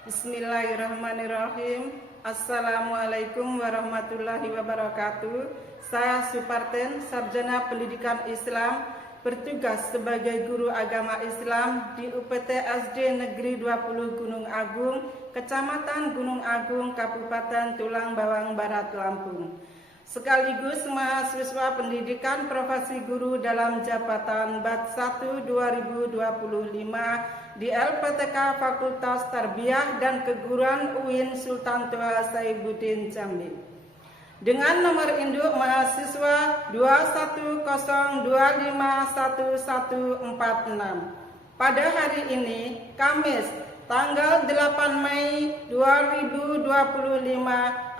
Bismillahirrahmanirrahim. Assalamualaikum warahmatullahi wabarakatuh. Saya Suparten, Sarjana Pendidikan Islam, bertugas sebagai guru agama Islam di UPT SD Negeri 20 Gunung Agung, Kecamatan Gunung Agung, Kabupaten Tulang Bawang Barat, Lampung. Sekaligus mahasiswa pendidikan profesi guru dalam jabatan BAT 1 2025 di LPTK Fakultas Tarbiyah dan Keguruan UIN Sultan Toha Saibuddin Jambi. Dengan nomor induk mahasiswa 210251146. Pada hari ini, Kamis, tanggal 8 Mei 2025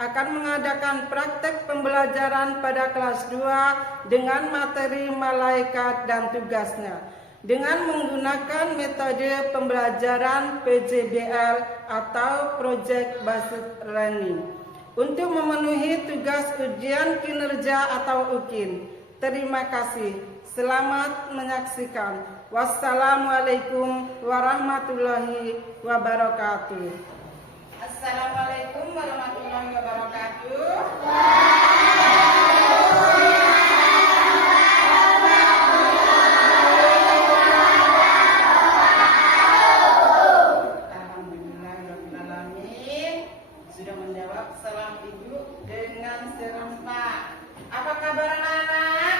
akan mengadakan praktek pembelajaran pada kelas 2 dengan materi malaikat dan tugasnya dengan menggunakan metode pembelajaran PJBL atau Project Based Learning untuk memenuhi tugas ujian kinerja atau UKIN. Terima kasih. Selamat menyaksikan. Wassalamualaikum warahmatullahi wabarakatuh. Assalamualaikum warahmatullahi wabarakatuh. Alhamdulillahirrahmanirrahim. Sudah menjawab salam ibu dengan serempak. Apa kabar anak-anak?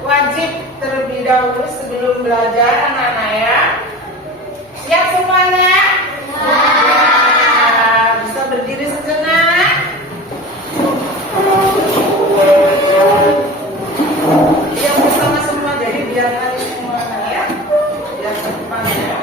Wajib terlebih dahulu sebelum belajar anak-anak ya. Siap semuanya? Nah, bisa berdiri sejenak. Siap bersama semua, jadi biar nanti semua ya. Biar cepat ya.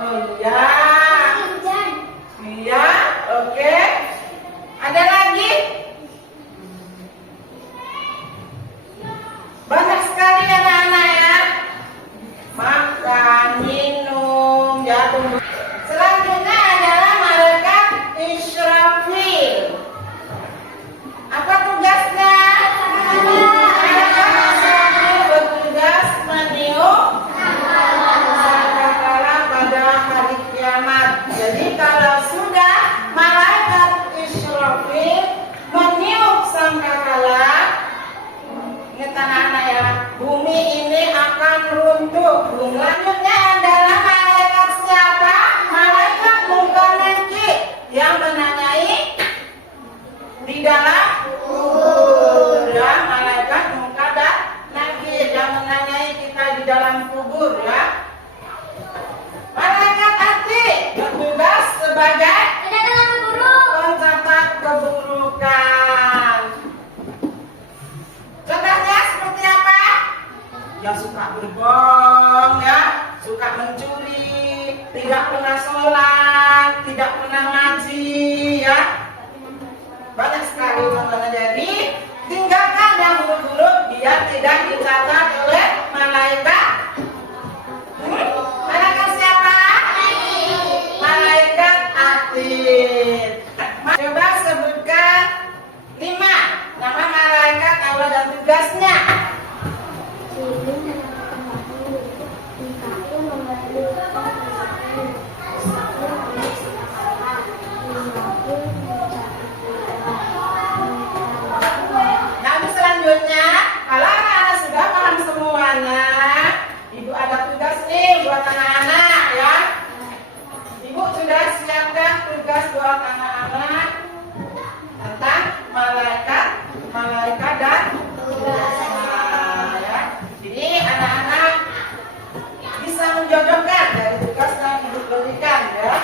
Oh iya. Iya, oke. Ada lagi? Banyak sekali anak-anak ya. Makan, minum, ya tunggu. Selanjutnya adalah malaikat Israfil. Apa tugasnya? Malaikat Israfil bertugas meniup sangkakala pada hari kiamat. Jadi kalau sudah malaikat Israfil meniup sangkakala, ingat anak-anak ya, bumi ini akan runtuh. Selanjutnya adalah malaikat siapa? Malaikat Munkar Nakir yang menanyai di dalam kubur ya. Malaikat Munkar dan Nakir yang menanyai kita di dalam kubur ya. Malaikat Atid bertugas sebagai pencatat keburukan. Contohnya seperti apa? Ya suka berbohong ya, suka mencuri, tidak pernah sholat, tidak pernah ngaji ya. Banyak sekali contohnya. Jadi tinggalkan yang buruk-buruk biar tidak dicatat oleh malaikat. Malaikat siapa? Malaikat Atid. Coba sebutkan 5 nama malaikat Allah dan tugasnya. Nah, selanjutnya, kalau anak-anak sudah paham semuanya, Ibu ada tugas nih buat anak-anak ya. Ibu sudah siapkan tugas buat anak-anak tentang malaikat dan tugasnya ya. Jadi anak-anak bisa menjodohkan dari tugas yang Ibu berikan ya.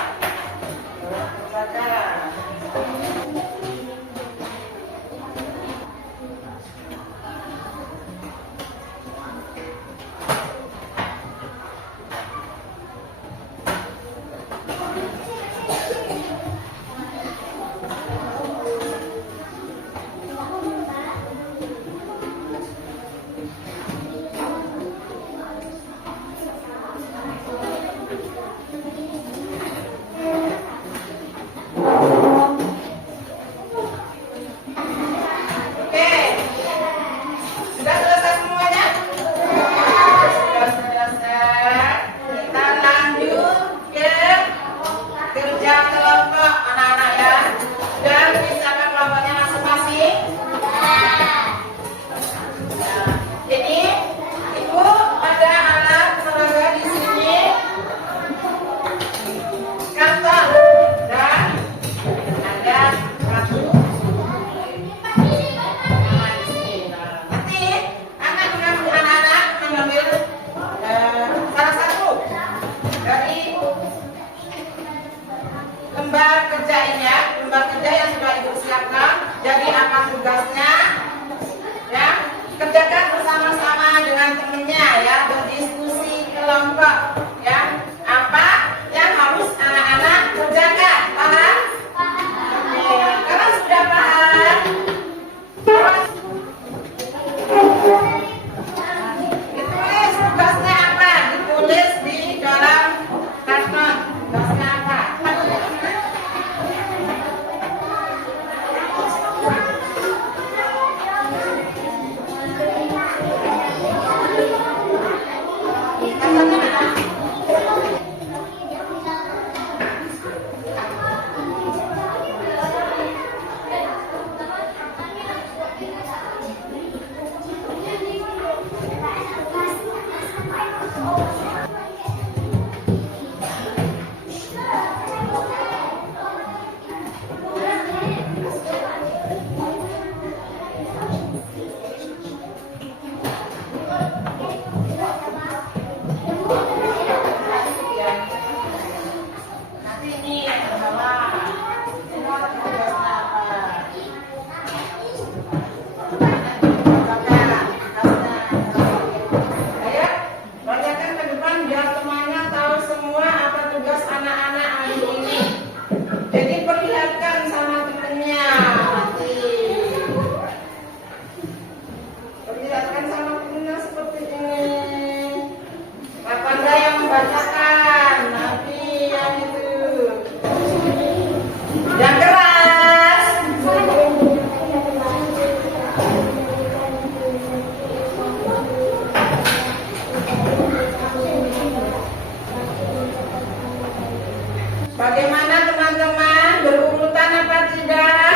Bagaimana teman-teman? Berurutan apa tidak?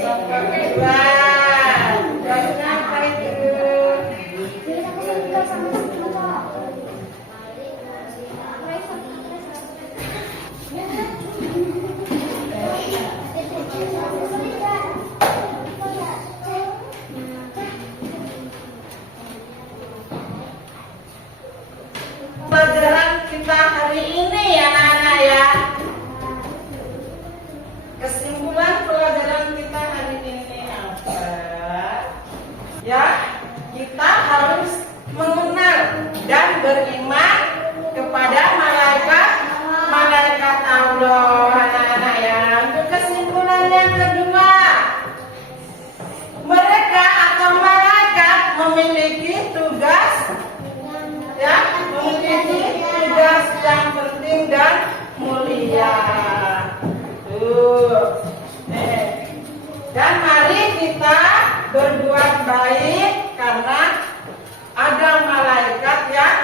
Nomor 2. Jawabnya apa itu? Pelajaran kita hari ini ya anak-anak ya. Kesimpulan pelajaran kita hari ini apa? Ya, kita harus mengenal dan beriman kepada malaikat Allah anak-anak ya. Untuk kesimpulan yang kedua, mereka atau malaikat memiliki tugas yang penting dan mulia. Dan mari kita berbuat baik karena ada malaikat yang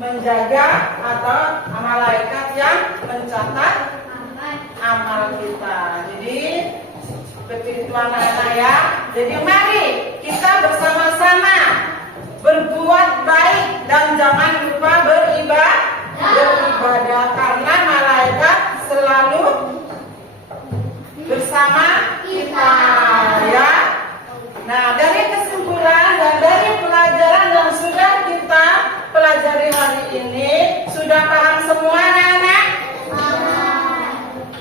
menjaga atau malaikat yang mencatat amal kita. Jadi seperti itu anak-anak ya. Jadi mari kita bersama-sama berbuat baik dan jangan lupa beribadah karena malaikat selalu bersama kita ya. Nah, dari kesimpulan dan dari pelajaran yang sudah kita pelajari hari ini, sudah paham semua anak-anak?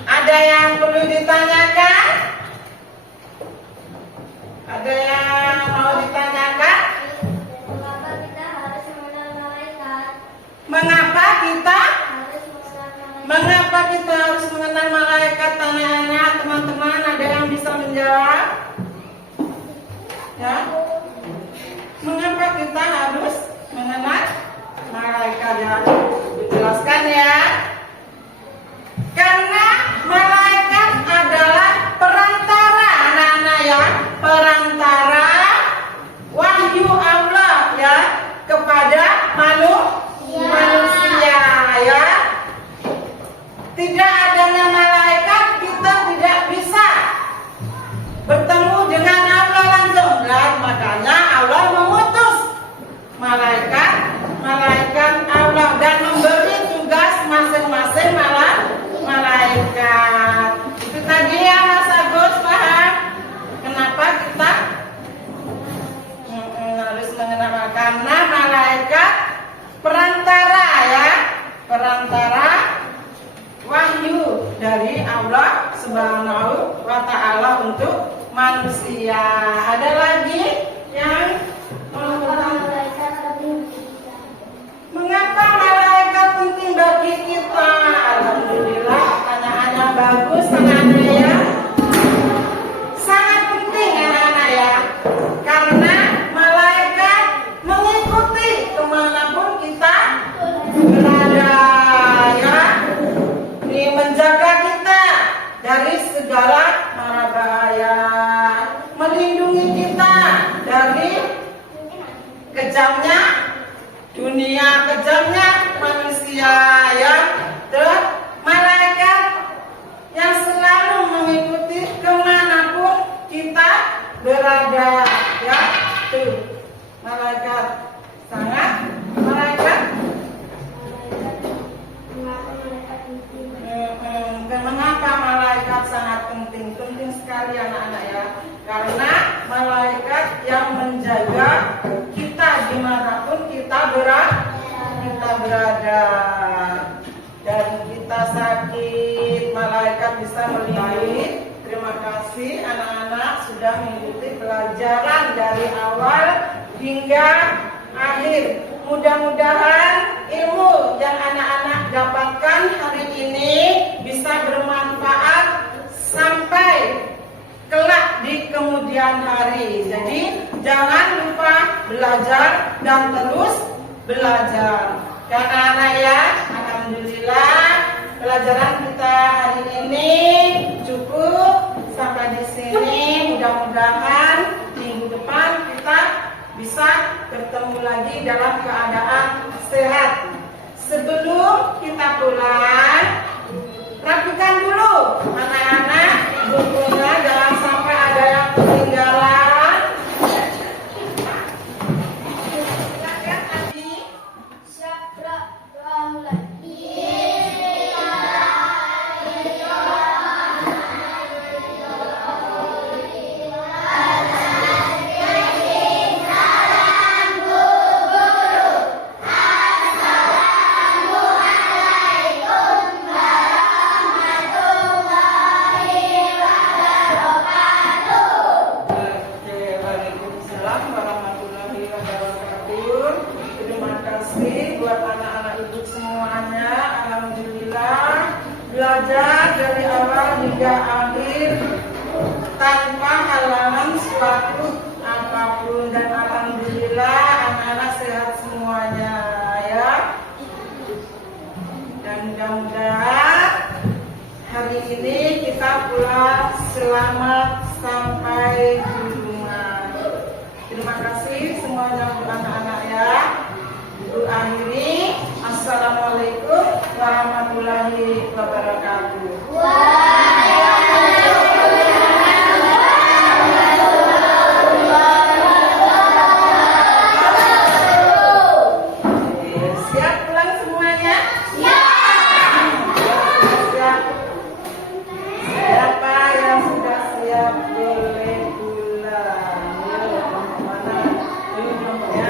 Ada yang perlu ditanyakan? Ada yang mau ditanyakan? Mengapa kita harus mengenal malaikat anak-anak? Teman-teman ada yang bisa menjawab? Ya. Mengapa kita harus mengenal malaikat ya? Dijelaskan ya. Karena malaikat adalah perantara anak-anak ya, perantara wahyu Allah ya kepada manusia ya. Tidak adanya malaikat kita tidak bisa bertemu dengan Allah langsung. Dan makanya Allah mengutus malaikat Allah dan memberi tugas masing-masing malaikat. Itu tadi ya Mas Agus, paham? Kenapa kita harus mengenal? Karena malaikat perantara ya, perantara wahyu dari Allah Subhanahu wa Ta'ala untuk manusia. Ada lagi yang mengapa malaikat penting bagi kita? Alhamdulillah, pertanyaannya bagus anak-anak ya. Sangat penting anak-anak ya. Karena malaikat mengikuti kemanapun kita berada ya. Ini menjaga kita dari segala mara bahaya, melindungi kita dari kejamnya dunia, kejamnya manusia ya. Terus malaikat yang selalu mengikuti kemanapun kita berada ya. Tuh malaikat mengapa malaikat sangat penting? Penting sekali anak-anak ya. Karena malaikat yang menjaga kita dimanapun kita berada. Dan kita sakit, malaikat bisa melindungi. Terima kasih anak-anak sudah mengikuti pelajaran dari awal hingga akhir. Mudah-mudahan ilmu yang anak-anak dapatkan hari ini bisa bermanfaat sampai kelak di kemudian hari. Jadi jangan lupa belajar dan terus belajar. Karena anak ya, alhamdulillah pelajaran kita hari ini cukup sampai di sini. Mudah-mudahan minggu depan kita bisa bertemu lagi dalam keadaan sehat. Sebelum kita pulang, rapikan dulu anak-anak bukunya, jangan sampai ada yang ketinggalan. Silakan Adi. Siap, doa mulai. Waalaikumsalam warahmatullahi wabarakatuh. Terima kasih buat anak-anak ibu semuanya. Alhamdulillah belajar dari awal hingga akhir tanpa halangan suatu apapun, dan alhamdulillah anak-anak sehat semuanya ya. Dan mudah-mudahan hari ini kita pulang selamat sampai di rumah. Terima kasih semuanya untuk anak-anak ya. Ibu akhiri, assalamualaikum warahmatullahi wabarakatuh. Siap pulang semuanya? Siap. Siapa yang sudah siap boleh pulang. Yuk, mana? Yuk, nomornya.